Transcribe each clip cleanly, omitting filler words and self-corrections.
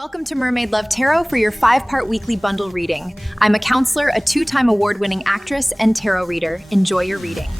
Welcome to Mermaid Love Tarot for your 5-part weekly bundle reading. I'm a counselor, a 2-time award-winning actress, and tarot reader. Enjoy your reading.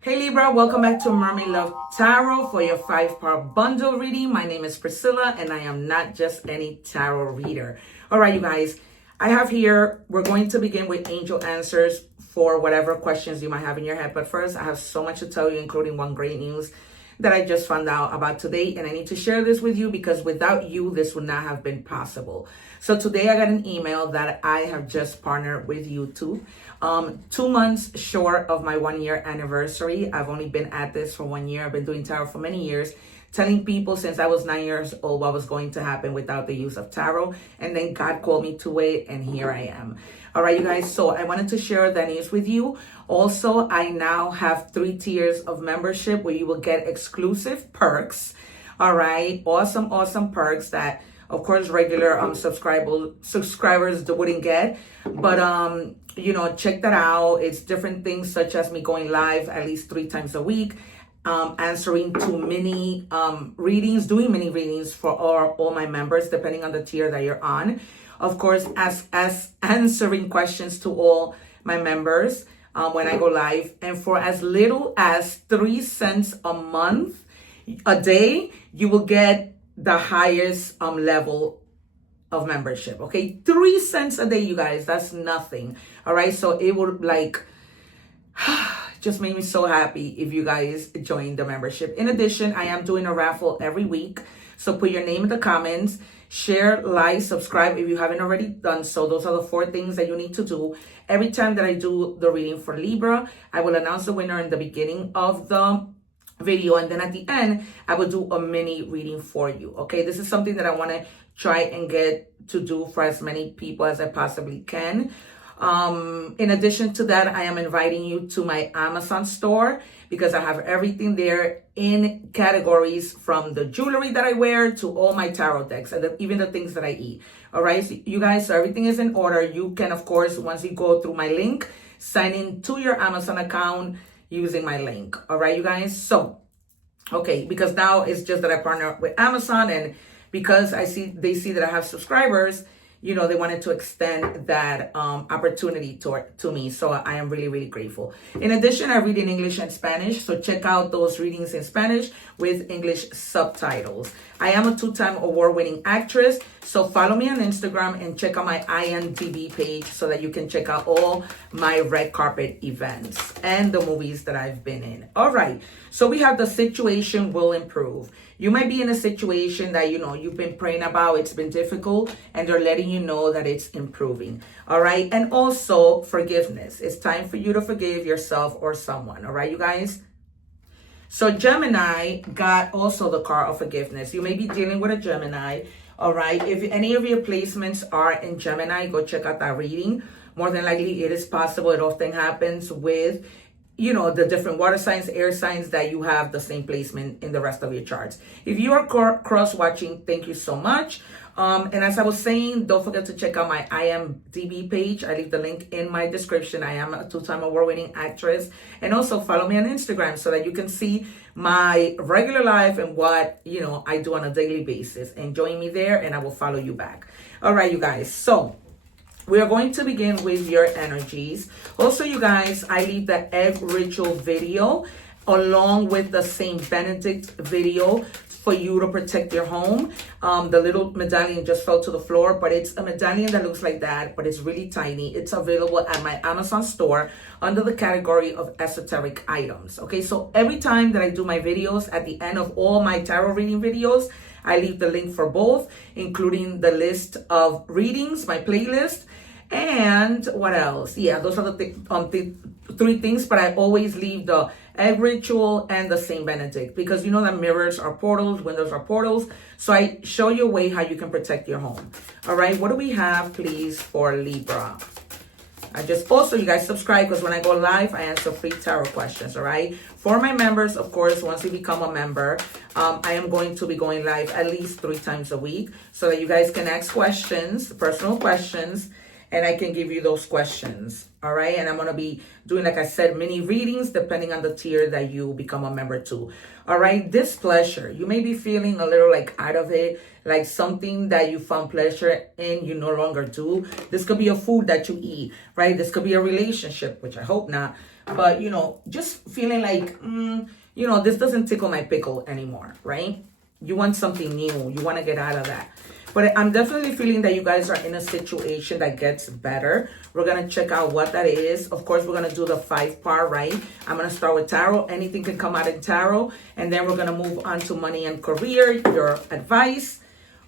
Hey Libra, welcome back to Mermaid Love Tarot for your 5-part bundle reading. My name is Priscilla and I am not just any tarot reader. All right, you guys, we're going to begin with angel answers for whatever questions you might have in your head. But first, I have so much to tell you, including one great news that I just found out about today, and I need to share this with you because without you, this would not have been possible. So today I got an email that I have just partnered with YouTube. 2 months short of my 1-year anniversary. I've only been at this for 1 year. I've been doing tarot for many years, telling people since I was 9 years old what was going to happen without the use of tarot. And then God called me to it, and here I am. All right, you guys, so I wanted to share that news with you. Also, I now have 3 tiers of membership where you will get exclusive perks. All right, awesome perks that, of course, regular subscribers wouldn't get. But, check that out. It's different things such as me going live at least 3 times a week, answering to mini readings, doing mini readings for all my members, depending on the tier that you're on. Of course, as answering questions to all my members when I go live. And for as little as 3 cents a day, you will get the highest level of membership. Okay, 3 cents a day, you guys, that's nothing. All right, so it would just made me so happy if you guys join the membership. In addition, I am doing a raffle every week. So put your name in the comments, share, like, subscribe if you haven't already done so. Those are the 4 things that you need to do. Every time that I do the reading for Libra, I will announce the winner in the beginning of the video, and then at the end, I will do a mini reading for you. Okay, this is something that I want to try and get to do for as many people as I possibly can. In addition to that, I am inviting you to my Amazon store because I have everything there in categories from the jewelry that I wear to all my tarot decks and even the things that I eat. All right, so you guys, so everything is in order. You can, of course, once you go through my link, sign in to your Amazon account using my link. All right, you guys. So, okay, because now it's just that I partner with Amazon, and because they see that I have subscribers, they wanted to extend that opportunity to me. So I am really, really grateful. In addition, I read in English and Spanish. So check out those readings in Spanish with English subtitles. I am a 2-time award-winning actress. So follow me on Instagram and check out my IMDB page so that you can check out all my red carpet events and the movies that I've been in. All right. So we have the situation will improve. You might be in a situation that, you've been praying about. It's been difficult, and they're letting you know that it's improving. All right. And also forgiveness. It's time for you to forgive yourself or someone. All right, you guys. So Gemini got also the card of forgiveness. You may be dealing with a Gemini. All right. If any of your placements are in Gemini, go check out that reading. More than likely, it is possible. It often happens with the different water signs, air signs that you have the same placement in the rest of your charts. If you are cross-watching, thank you so much. And as I was saying, don't forget to check out my IMDB page. I leave the link in my description. I am a 2-time award-winning actress. And also follow me on Instagram so that you can see my regular life and what, I do on a daily basis. And join me there and I will follow you back. All right, you guys. So we are going to begin with your energies. Also, you guys, I leave the egg ritual video along with the Saint Benedict video for you to protect your home. The little medallion just fell to the floor, but it's a medallion that looks like that, but it's really tiny. It's available at my Amazon store under the category of esoteric items. Okay, so every time that I do my videos, at the end of all my tarot reading videos, I leave the link for both, including the list of readings, my playlist, and what else? Yeah, those are the 3 things, but I always leave the egg ritual and the Saint Benedict because that mirrors are portals, windows are portals. So I show you a way how you can protect your home. All right, what do we have, please, for Libra? You guys subscribe because when I go live, I answer free tarot questions. All right. For my members, of course, once you become a member, I am going to be going live at least 3 times a week so that you guys can ask questions, personal questions, and I can give you those questions. All right. And I'm going to be doing, like I said, mini readings depending on the tier that you become a member to. All right. Displeasure. You may be feeling a little like out of it, like something that you found pleasure in, you no longer do. This could be a food that you eat, right? This could be a relationship, which I hope not. But, you know, just feeling like, you know, this doesn't tickle my pickle anymore, right? You want something new. You want to get out of that. But I'm definitely feeling that you guys are in a situation that gets better. We're going to check out what that is. Of course, we're going to do the 5-part, right? I'm going to start with tarot. Anything can come out in tarot. And then we're going to move on to money and career, your advice.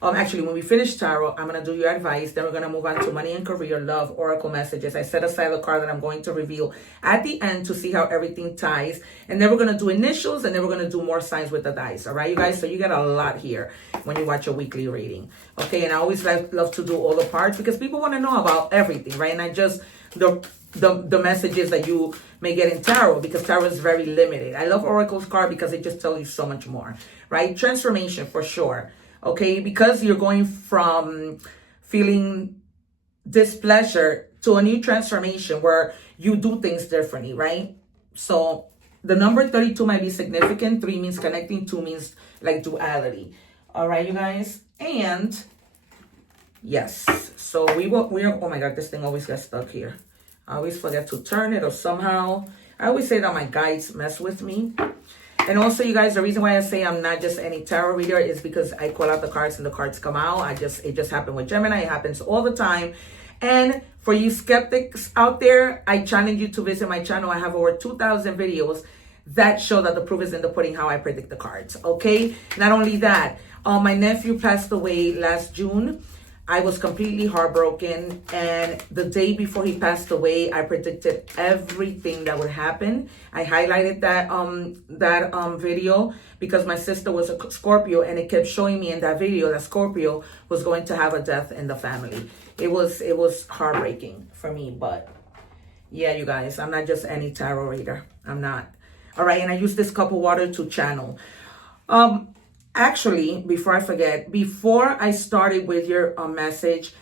Actually, when we finish tarot, I'm going to do your advice. Then we're going to move on to money and career, love, oracle messages. I set aside the card that I'm going to reveal at the end to see how everything ties. And then we're going to do initials, and then we're going to do more signs with the dice. All right, you guys? So you get a lot here when you watch a weekly reading. Okay, and I always love to do all the parts because people want to know about everything, right? And I just, the messages that you may get in tarot, because tarot is very limited. I love oracle's card because it just tells you so much more, right? Transformation for sure. Okay, because you're going from feeling displeasure to a new transformation where you do things differently, right? So the number 32 might be significant. 3 means connecting. 2 means like duality. All right, you guys. And yes, so we're oh my God, this thing always gets stuck here. I always forget to turn it, or somehow I always say that my guides mess with me. And also, you guys, the reason why I say I'm not just any tarot reader is because I call out the cards and the cards come out. It just happened with Gemini. It happens all the time. And for you skeptics out there, I challenge you to visit my channel. I have over 2,000 videos that show that the proof is in the pudding, how I predict the cards. Okay. Not only that, my nephew passed away last June. I was completely heartbroken, and the day before he passed away, I predicted everything that would happen. I highlighted that video because my sister was a Scorpio, and it kept showing me in that video that Scorpio was going to have a death in the family. It was heartbreaking for me, but yeah, you guys, I'm not just any tarot reader. I'm not. All right, and I use this cup of water to channel. Actually, before I forget, before I started with your message,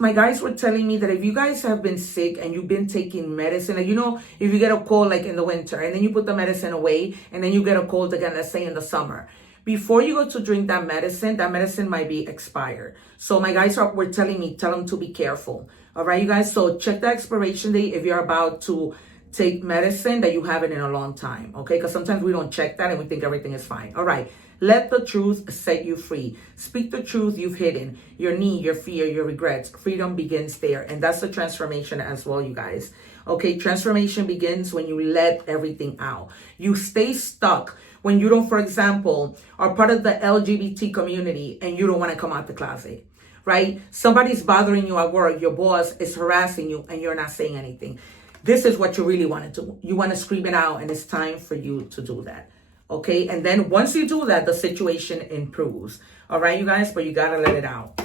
my guys were telling me that if you guys have been sick and you've been taking medicine, like, you know, if you get a cold like in the winter and then you put the medicine away and then you get a cold again, let's say in the summer, before you go to drink that medicine might be expired. So my guys were telling me, tell them to be careful. All right, you guys. So check the expiration date if you're about to take medicine that you haven't in a long time. Okay, because sometimes we don't check that and we think everything is fine. All right. Let the truth set you free. Speak the truth you've hidden, your need, your fear, your regrets. Freedom begins there. And that's the transformation as well, you guys. Okay, transformation begins when you let everything out. You stay stuck when you don't, for example, are part of the LGBT community and you don't want to come out the closet, right? Somebody's bothering you at work, your boss is harassing you and you're not saying anything. This is what you really want to do. You want to scream it out, and it's time for you to do that. Okay, and then once you do that, the situation improves. All right, you guys, but you got to let it out.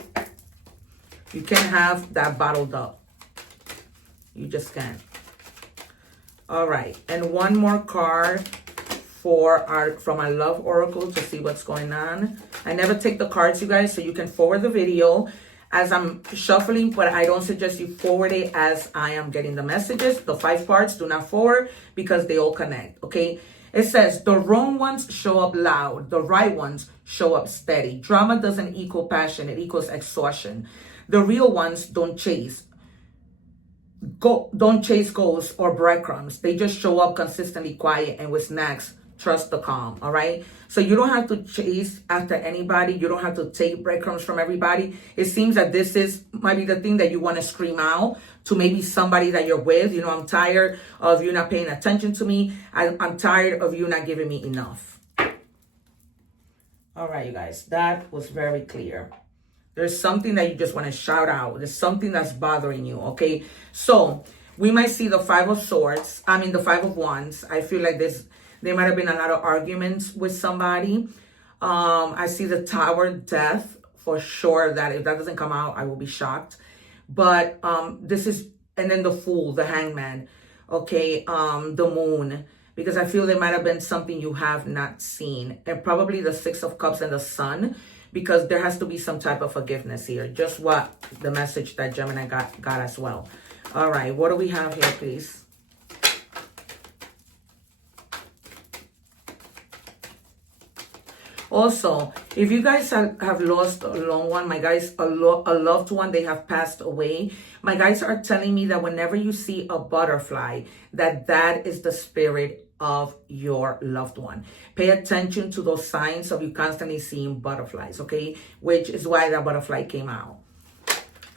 You can't have that bottled up. You just can't. All right, and one more card from our love oracle to see what's going on. I never take the cards, you guys, so you can forward the video as I'm shuffling, but I don't suggest you forward it as I am getting the messages. The 5 parts do not forward because they all connect, okay? It says, the wrong ones show up loud. The right ones show up steady. Drama doesn't equal passion. It equals exhaustion. The real ones don't chase goals or breadcrumbs. They just show up consistently quiet and with snacks. Trust the calm, all right? So you don't have to chase after anybody. You don't have to take breadcrumbs from everybody. It seems that this might be the thing that you want to scream out to maybe somebody that you're with. You know, I'm tired of you not paying attention to me. I'm tired of you not giving me enough. All right, you guys, that was very clear. There's something that you just want to shout out. There's something that's bothering you, okay? So we might see the 5 of Swords. I mean, the 5 of Wands. I feel like there might have been a lot of arguments with somebody. I see the Tower, Death, for sure, that if that doesn't come out, I will be shocked. But this is, and then the Fool, the Hangman, okay, the Moon. because I feel there might have been something you have not seen, and probably the Six of Cups and the Sun, because there has to be some type of forgiveness here. Just what the message that Gemini got as well. All right, what do we have here, please? Also, if you guys have lost a loved one, my guys, a loved one, they have passed away, my guys are telling me that whenever you see a butterfly, that is the spirit of your loved one. Pay attention to those signs of you constantly seeing butterflies, okay? Which is why that butterfly came out.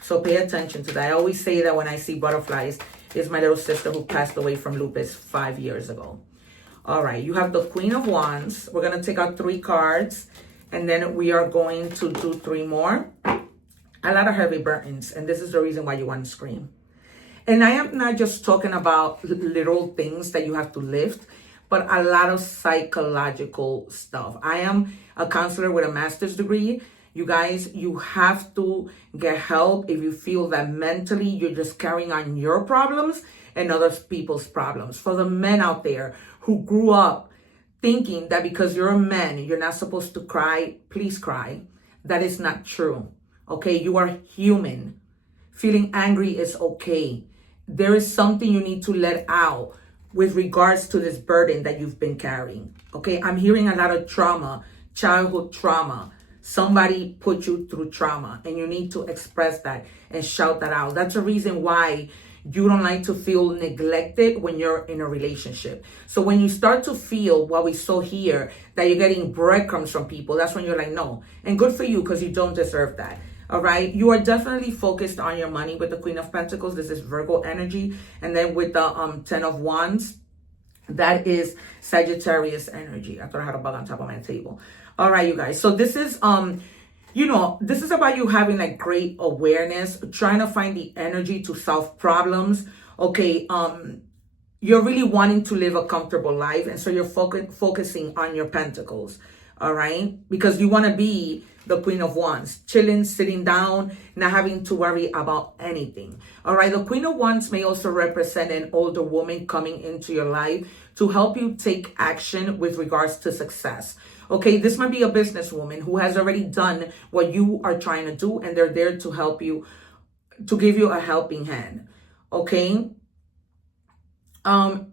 So pay attention to that. I always say that when I see butterflies, it's my little sister who passed away from lupus 5 years ago. All right, you have the Queen of Wands. We're going to take out 3 cards, and then we are going to do 3 more. A lot of heavy burdens, and this is the reason why you want to scream. And I am not just talking about little things that you have to lift, but a lot of psychological stuff. I am a counselor with a master's degree. You guys, you have to get help if you feel that mentally you're just carrying on your problems and other people's problems. For the men out there who grew up thinking that because you're a man, you're not supposed to cry, please cry. That is not true. Okay, you are human. Feeling angry is okay. There is something you need to let out with regards to this burden that you've been carrying. Okay, I'm hearing a lot of trauma, childhood trauma. Somebody put you through trauma, and you need to express that and shout that out. That's the reason why you don't like to feel neglected when you're in a relationship. So when you start to feel what we saw here, that you're getting breadcrumbs from people, that's when you're like, no. And good for you, because you don't deserve that. All right. You are definitely focused on your money with the Queen of Pentacles. This is Virgo energy. And then with the 10 of Wands, that is Sagittarius energy. I thought I had a bug on top of my table. All right, you guys. So this is, this is about you having like great awareness, trying to find the energy to solve problems. Okay. You're really wanting to live a comfortable life. And so you're focusing on your pentacles. All right. Because you want to be the Queen of Wands, chilling, sitting down, not having to worry about anything. All right. The Queen of Wands may also represent an older woman coming into your life to help you take action with regards to success. Okay, this might be a businesswoman who has already done what you are trying to do, and they're there to help you, to give you a helping hand. Okay. And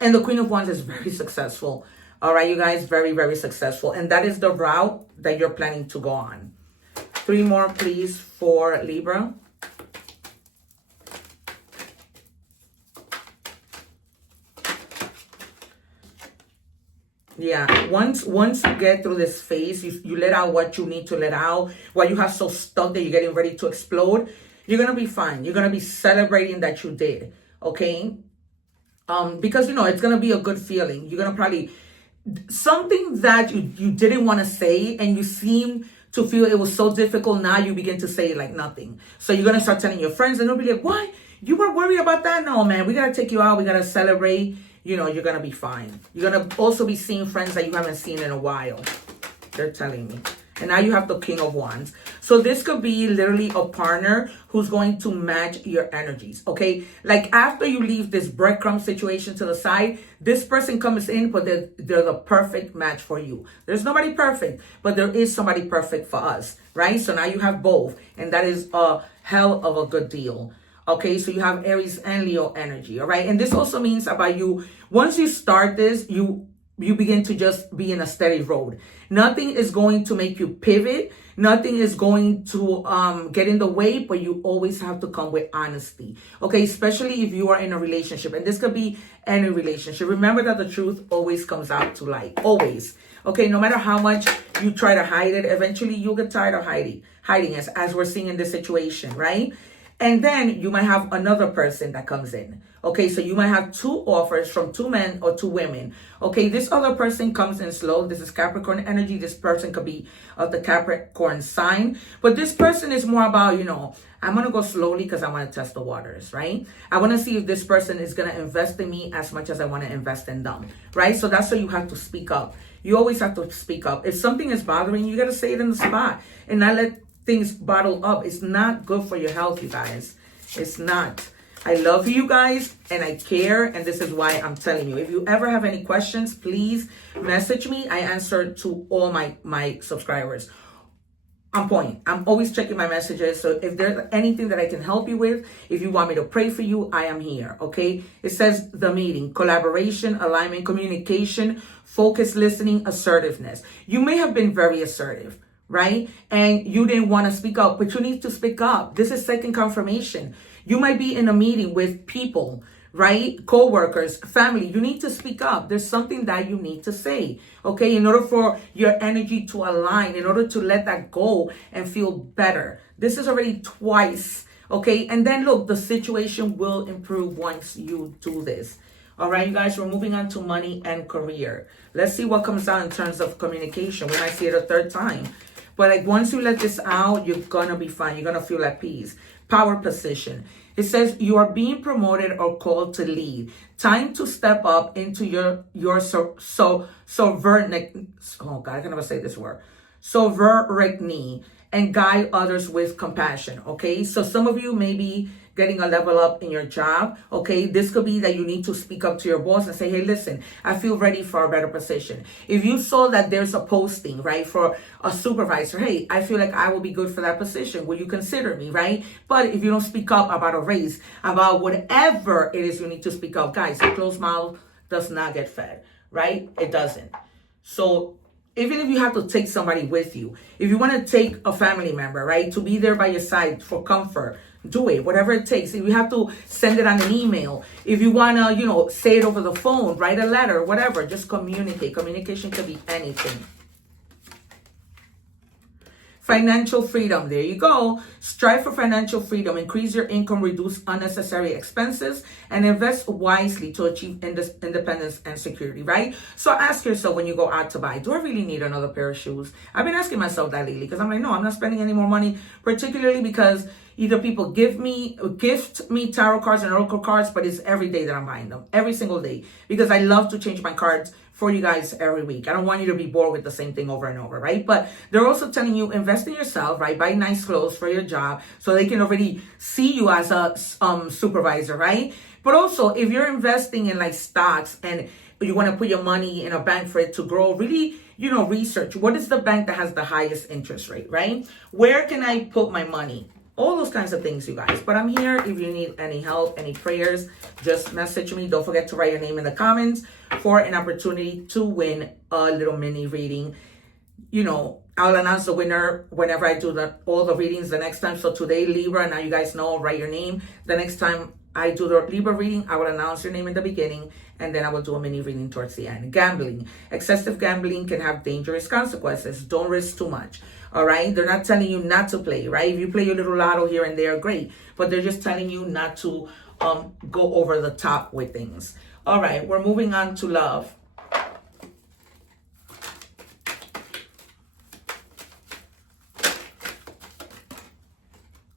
the Queen of Wands is very successful. All right, you guys, very, very successful. And that is the route that you're planning to go on. 3 more, please, for Libra. Yeah, once you get through this phase, you let out what you need to let out, what you have so stuck that you're getting ready to explode, you're going to be fine. You're going to be celebrating that you did, okay? Because, it's going to be a good feeling. You're going to probably, something that you didn't want to say and you seem to feel it was so difficult, now you begin to say it like nothing. So you're going to start telling your friends and they'll be like, what? You were worried about that? No, man, we got to take you out. We got to celebrate. You're going to be fine. You're going to also be seeing friends that you haven't seen in a while. They're telling me. And now you have the King of Wands. So this could be literally a partner who's going to match your energies, okay? Like after you leave this breadcrumb situation to the side, this person comes in, but they're the perfect match for you. There's nobody perfect, but there is somebody perfect for us, right? So now you have both, and that is a hell of a good deal. Okay, so you have Aries and Leo energy, all right? And this also means about you, once you start this, you begin to just be in a steady road. Nothing is going to make you pivot. Nothing is going to get in the way, but you always have to come with honesty. Okay, especially if you are in a relationship. And this could be any relationship. Remember that the truth always comes out to light. Always. Okay, no matter how much you try to hide it, eventually you'll get tired of hiding as we're seeing in this situation, right? And then you might have another person that comes in. Okay, so you might have 2 offers from 2 men or 2 women. Okay, this other person comes in slow. This is Capricorn energy. This person could be of the Capricorn sign. But this person is more about, I'm going to go slowly because I want to test the waters, right? I want to see if this person is going to invest in me as much as I want to invest in them, right? So that's why you have to speak up. You always have to speak up. If something is bothering you, you got to say it in the spot and not let things bottle up. It's not good for your health, you guys. It's not. I love you guys and I care, and this is why I'm telling you. If you ever have any questions, please message me. I answer to all my subscribers. On point. I'm always checking my messages. So if there's anything that I can help you with, if you want me to pray for you, I am here. Okay. It says the meeting, collaboration, alignment, communication, focus, listening, assertiveness. You may have been very assertive, right? And you didn't want to speak up, but you need to speak up. This is second confirmation. You might be in a meeting with people, right? Co-workers, family. You need to speak up. There's something that you need to say, okay? In order for your energy to align, in order to let that go and feel better. This is already twice, okay? And then look, the situation will improve once you do this. All right, you guys, we're moving on to money and career. Let's see what comes out in terms of communication. We might see it a third time. But like once you let this out, you're gonna be fine. You're gonna feel at peace. Power position. It says you are being promoted or called to lead. Time to step up into your sovereignty. Oh God, I can never say this word. Sovereignty, and guide others with compassion. Okay, so some of you may be getting a level up in your job. Okay, this could be that you need to speak up to your boss and say, hey, listen, I feel ready for a better position. If you saw that there's a posting, right, for a supervisor, hey, I feel like I will be good for that position. Will you consider me, right? But if you don't speak up about a raise, about whatever it is you need to speak up, guys, a closed mouth does not get fed, right? It doesn't. So even if you have to take somebody with you, if you want to take a family member, right, to be there by your side for comfort, do it, whatever it takes. If you have to send it on an email, if you want to, say it over the phone, write a letter, whatever, just communicate. Communication can be anything. Financial freedom. There you go. Strive for financial freedom. Increase your income, reduce unnecessary expenses, and invest wisely to achieve independence and security, right? So ask yourself when you go out to buy, do I really need another pair of shoes? I've been asking myself that lately because I'm like, no, I'm not spending any more money, particularly because either people gift me tarot cards and oracle cards, but it's every day that I'm buying them, every single day, because I love to change my cards for you guys every week. I don't want you to be bored with the same thing over and over, right? But they're also telling you, invest in yourself, right? Buy nice clothes for your job so they can already see you as a supervisor, right? But also, if you're investing in like stocks and you want to put your money in a bank for it to grow, really, research what is the bank that has the highest interest rate, right? Where can I put my money? All those kinds of things, you guys. But I'm here if you need any help, any prayers, just message me. Don't forget to write your name in the comments for an opportunity to win a little mini reading. I'll announce the winner whenever I do all the readings the next time. So today, Libra, now you guys know, write your name. The next time I do the Libra reading, I will announce your name in the beginning, and then I will do a mini reading towards the end. Gambling. Excessive gambling can have dangerous consequences. Don't risk too much. All right. They're not telling you not to play, right? If you play your little lotto here and there, great. But they're just telling you not to go over the top with things. All right. We're moving on to love.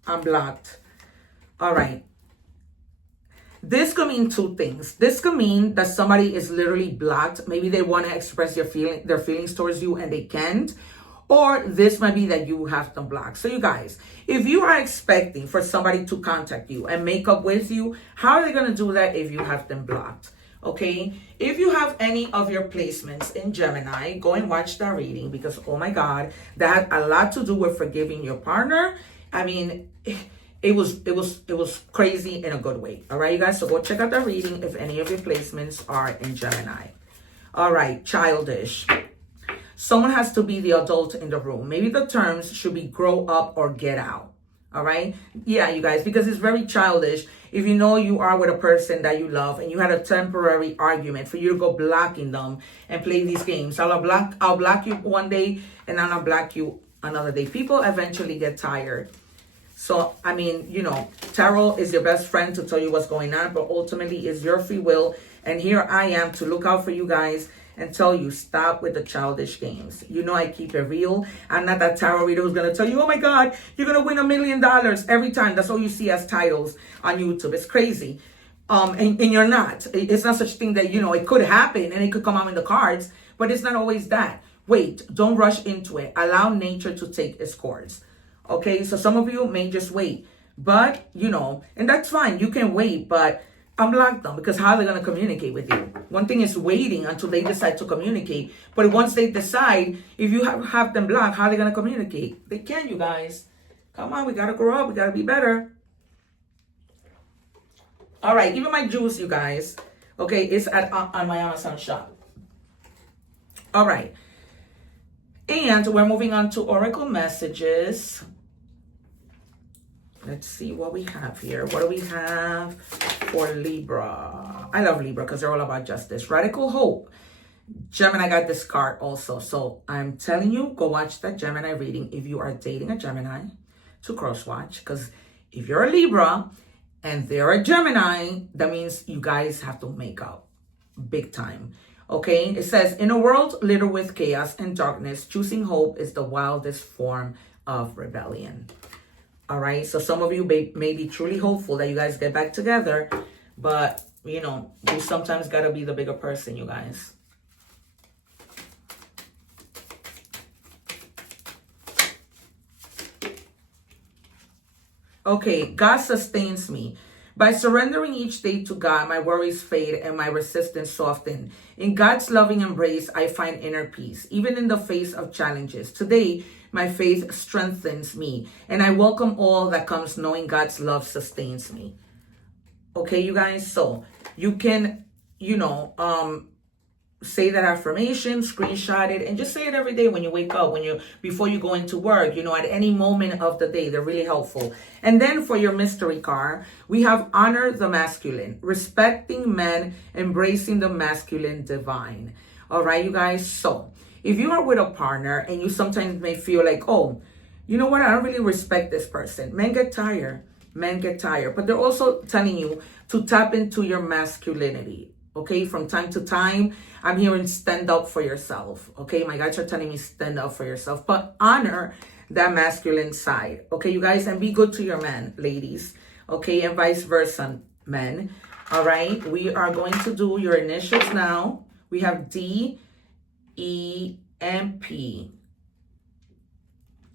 Unblocked. All right. This could mean two things. This could mean that somebody is literally blocked. Maybe they want to express their feelings towards you and they can't. Or this might be that you have them blocked. So you guys, if you are expecting for somebody to contact you and make up with you, how are they going to do that if you have them blocked? Okay. If you have any of your placements in Gemini, go and watch that reading because, oh my God, that had a lot to do with forgiving your partner. I mean, it was crazy in a good way. All right, you guys. So go check out the reading if any of your placements are in Gemini. All right. Childish. Someone has to be the adult in the room. Maybe the terms should be grow up or get out. All right. Yeah, you guys, because it's very childish. If you know you are with a person that you love and you had a temporary argument for you to go blocking them and play these games. I'll block you one day and then I'll block you another day. People eventually get tired. So, I mean, tarot is your best friend to tell you what's going on, but ultimately it's your free will. And here I am to look out for you guys and tell you, stop with the childish games. I keep it real. I'm not that tarot reader who's going to tell you, oh my God, you're going to win $1 million every time. That's all you see as titles on YouTube. It's crazy. And you're not. It's not such a thing that, it could happen and it could come out in the cards, but it's not always that. Wait, don't rush into it. Allow nature to take its course. Okay, so some of you may just wait. But, you know, and that's fine. You can wait, but unblock them, because how are they going to communicate with you? One thing is waiting until they decide to communicate. But once they decide, if you have them blocked, how are they going to communicate? They can, you guys. Come on, we got to grow up. We got to be better. All right, even my juice, you guys. Okay, it's on my Amazon shop. All right. And we're moving on to Oracle messages. Let's see what we have here. What do we have for Libra? I love Libra because they're all about justice. Radical hope. Gemini got this card also. So I'm telling you, go watch that Gemini reading if you are dating a Gemini, to cross watch. Because if you're a Libra and they're a Gemini, that means you guys have to make up big time. Okay, it says, in a world littered with chaos and darkness, choosing hope is the wildest form of rebellion. All right, so some of you may be truly hopeful that you guys get back together, but, you know, you sometimes got to be the bigger person, you guys. Okay, God sustains me. By surrendering each day to God, my worries fade and my resistance soften. In God's loving embrace, I find inner peace, even in the face of challenges. Today, my faith strengthens me, and I welcome all that comes knowing God's love sustains me. Okay, you guys, so you can, you know, say that affirmation, screenshot it, and just say it every day when you wake up, before you go into work, you know, at any moment of the day. They're really helpful. And then for your mystery card, we have honor the masculine, respecting men, embracing the masculine divine. All right, you guys. So if you are with a partner and you sometimes may feel like, oh, you know what, I don't really respect this person. Men get tired. Men get tired. But they're also telling you to tap into your masculinity. Okay, from time to time, I'm hearing stand up for yourself. Okay, my guys are telling me stand up for yourself, but honor that masculine side. Okay, you guys, and be good to your men, ladies. Okay, and vice versa, men. All right, we are going to do your initials now. We have D, E, and P.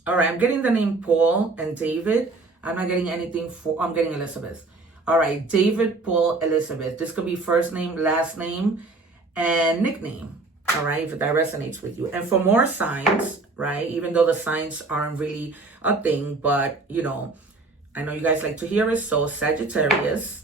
All right, I'm getting the name Paul and David. I'm not getting anything I'm getting Elizabeth. All right, David, Paul, Elizabeth. This could be first name, last name, and nickname. All right, if that resonates with you. And for more signs, right, even though the signs aren't really a thing, but, you know, I know you guys like to hear it. So Sagittarius.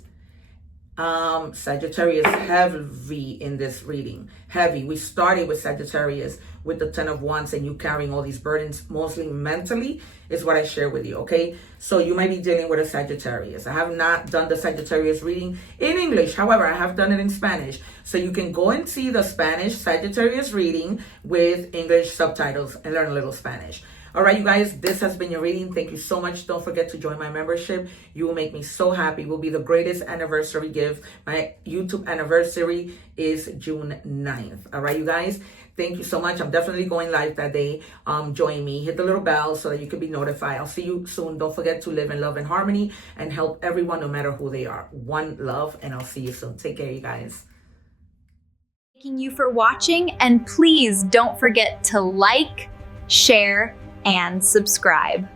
Sagittarius heavy in this reading. Heavy. We started with Sagittarius with the 10 of Wands and you carrying all these burdens, mostly mentally, is what I share with you, okay? So you might be dealing with a Sagittarius. I have not done the Sagittarius reading in English. However, I have done it in Spanish. So you can go and see the Spanish Sagittarius reading with English subtitles and learn a little Spanish. All right, you guys, this has been your reading. Thank you so much. Don't forget to join my membership. You will make me so happy. It will be the greatest anniversary gift. My YouTube anniversary is June 9th. All right, you guys, thank you so much. I'm definitely going live that day. Join me. Hit the little bell so that you can be notified. I'll see you soon. Don't forget to live in love and harmony and help everyone no matter who they are. One love, and I'll see you soon. Take care, you guys. Thanking you for watching, and please don't forget to like, share, and subscribe.